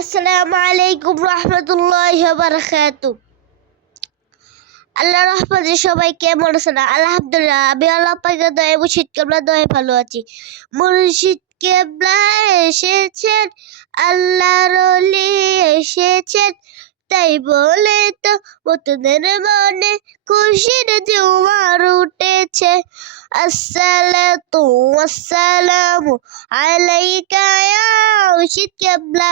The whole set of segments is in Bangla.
আসসালামু আলাইকুম রহমতুল্লাহি ওয়া বারাকাতুহু। আল্লাহর রহমতে সবাই কেমন আছেন? আলহামদুলিল্লাহ, আমি আল্লাহ পাকের দয়ায় মুর্শিদ কেবলার দয়ায় ভালো আছি। মুর্শিদ কেবলা এসেছেন, আল্লাহর ওলি এসেছেন, তাই বলে তো মতনের মনে খুশির জোয়ার উঠেছে। আসসালাতু ওয়াসসালামু আলাইকা ইয়া মুর্শিদ কেবলা,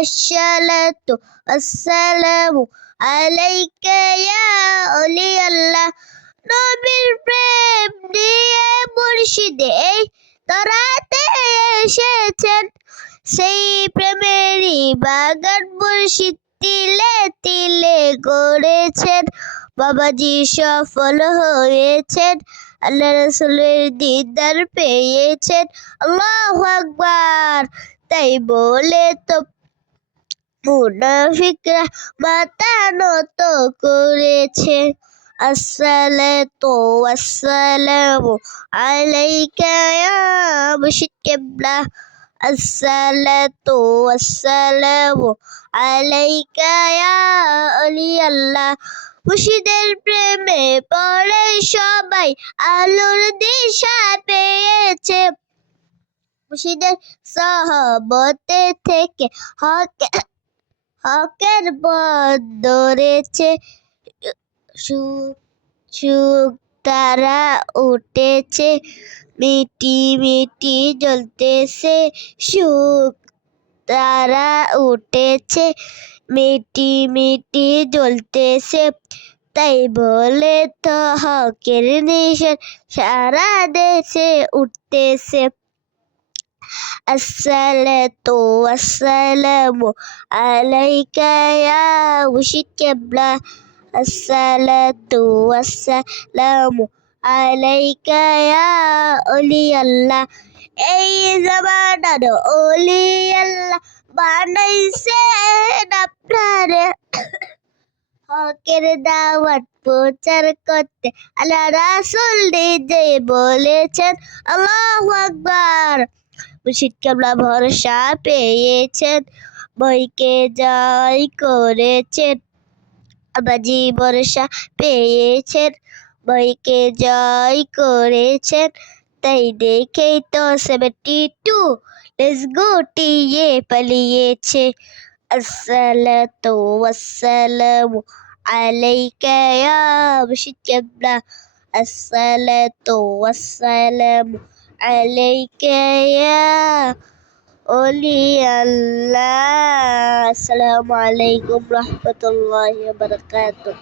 আসসালাতু আসসালামু আলাইকা ইয়া ওলি আল্লাহ। নবীর প্রেম দিয়ে মুর্শিদে এই তরাতে এসেছেন, সেই প্রেমেরই বাগান মুর্শিদ তিলে তিলে গড়েছেন। বাবাজি সফল হয়েছেন, আল্লাহ রাসূলের দিদার পেয়েছেন। আল্লাহু আকবার। তাই বলে তো মুনাফিকরা মাথা নত করেছে। আসসালাতু ওয়াসসালামু আলাইকা ইয়া মুর্শিদ কেবলা, আসসালাতু ওয়াসসালামু আলাইকা ইয়া ওলি আল্লাহ। মুর্শিদের প্রেমে পড়ে সবাই আলোর দিশা পেয়েছে। মুর্শিদের সহবতে থেকে হকের পথ ধরেছে। সুখ সুখ তারা উঠেছে, মিটি মিটি জ্বলতেছে। সুখ তারা উঠেছে, মিটি মিটি জ্বলতেছে। তাই বলে তো হকের নিশান সারা দেশে উঠতেছে। আসসালাতু ওয়াসসালামু আলাইকা ইয়া মুর্শিদ কেবলা, আসসালাতু ওয়াসসালামু আলাইকা ইয়া ওলি আল্লাহ। এই জামানার ওলি আল্লাহ বানাইছেন আপনারে, হকের দাওয়াত প্রচার করতে আল্লাহ রাসূল নিজে বলেছেন। আল্লাহু আকবার। মুর্শিদ কেবলা ভরসা পেয়েছেন, বইকে জয় করেছেন। বাবাজি ভরসা পেয়েছেন, বইকে জয় করেছেন। তাই দেখেই তো 72 লেটস গো টিয়ে পালিয়েছে। আসসালাতু ওয়াসসালামু আলাইকা ইয়া মুর্শিদ কেবলা, আসসালাতু ওয়াসসালামু আলাইকা ইয়া ওলি আল্লাহ। আসসালামু আলাইকুম রহমতুল্লাহি ওয়া বারাকাতুহু।